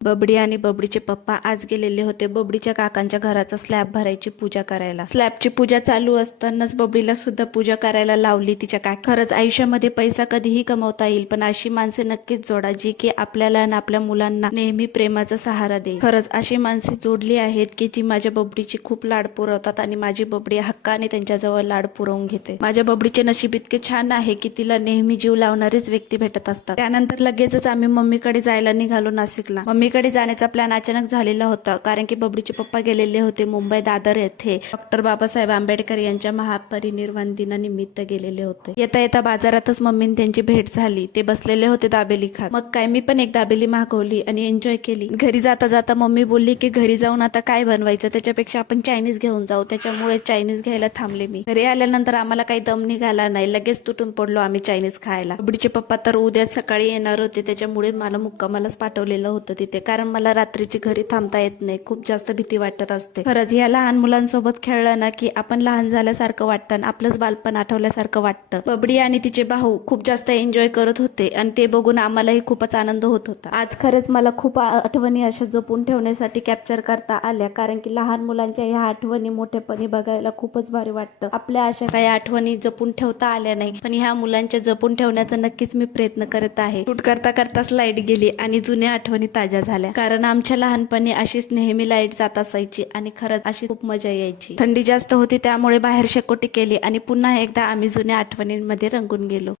बबडी आणि बबडीचे पप्पा आज गेलेले होते बबडीच्या काकांच्या घराचा स्लॅब भरायची पूजा करायला. स्लॅबची पूजा चालू असतानाच बबडीला सुद्धा पूजा करायला लावली तिच्या काका. खरंच आयुष्यामध्ये पैसा कधीही कमवता येईल, पण अशी माणसे नक्कीच जोडा जी की आपल्याला आणि आपल्या मुलांना नेहमी प्रेमाचा सहारा देईल. खरंच अशी माणसे जोडली आहेत की जी माझ्या बबडीची खूप लाड पुरवतात आणि माझी बबडी हक्काने त्यांच्याजवळ लाड पुरवून घेते. माझ्या बबडीचे नशीब इतके छान आहे की तिला नेहमी जीव लावणारीच व्यक्ती भेटत असतात. त्यानंतर लगेचच आम्ही मम्मीकडे जायला निघालो नाशिकला. मम्मीकडे जाण्याचा प्लॅन अचानक झालेला होता, कारण की बबडीचे पप्पा गेलेले होते मुंबई दादर येथे डॉक्टर बाबासाहेब आंबेडकर यांच्या महापरिनिर्वाण दिनानिमित्त गेलेले होते. येता येता बाजारातच मम्मीने त्यांची भेट झाली. ते बसलेले होते दाबेली खात. मग काय मी पण एक दाबेली मागवली आणि एन्जॉय केली. घरी जाता जाता मम्मी बोलली की घरी जाऊन आता काय बनवायचं, त्याच्यापेक्षा आपण चायनीज घेऊन जाऊ. त्याच्यामुळे चायनीज घ्यायला थांबले मी. घरी आल्यानंतर आम्हाला काही दम निघाला नाही, लगेच तुटून पडलो आम्ही चायनीज खायला. बबडीचे पप्पा तर उद्या सकाळी येणार होते, त्याच्यामुळे मला मुक्कामालाच पाठवलेलं होतं तिथे, कारण मला रात्रीची घरी थांबता येत नाही, खूप जास्त भीती वाटत असते. खरंच या लहान मुलांसोबत खेळलं ना की आपण लहान झाल्यासारखं वाटतं आणि आपलंच बालपण आठवल्यासारखं वाटतं. बबडी आणि तिचे भाऊ खूप जास्त एन्जॉय करत होते आणि ते बघून आम्हालाही खूपच आनंद होत होता. आज खरंच मला खूप आठवणी अशा जपून ठेवण्यासाठी कॅप्चर करता आल्या, कारण की लहान मुलांच्या ह्या आठवणी मोठेपणी बघायला खूपच भारी वाटतं. आपल्या अशा काही आठवणी जपून ठेवता आल्या नाही, पण ह्या मुलांच्या जपून ठेवण्याचा नक्कीच मी प्रयत्न करत आहे. शूट करता करताच लाईट गेली आणि जुन्या आठवणी ताज्या झाल्या, कारण आमच्या लहानपणी अशीच नेहमी लाईट जात असायची आणि खरंच अशी खूप मजा यायची. थंडी जास्त होती त्यामुळे बाहेर शेकोटी केली आणि पुन्हा एकदा आम्ही जुन्या आठवणींमध्ये रंगून गेलो.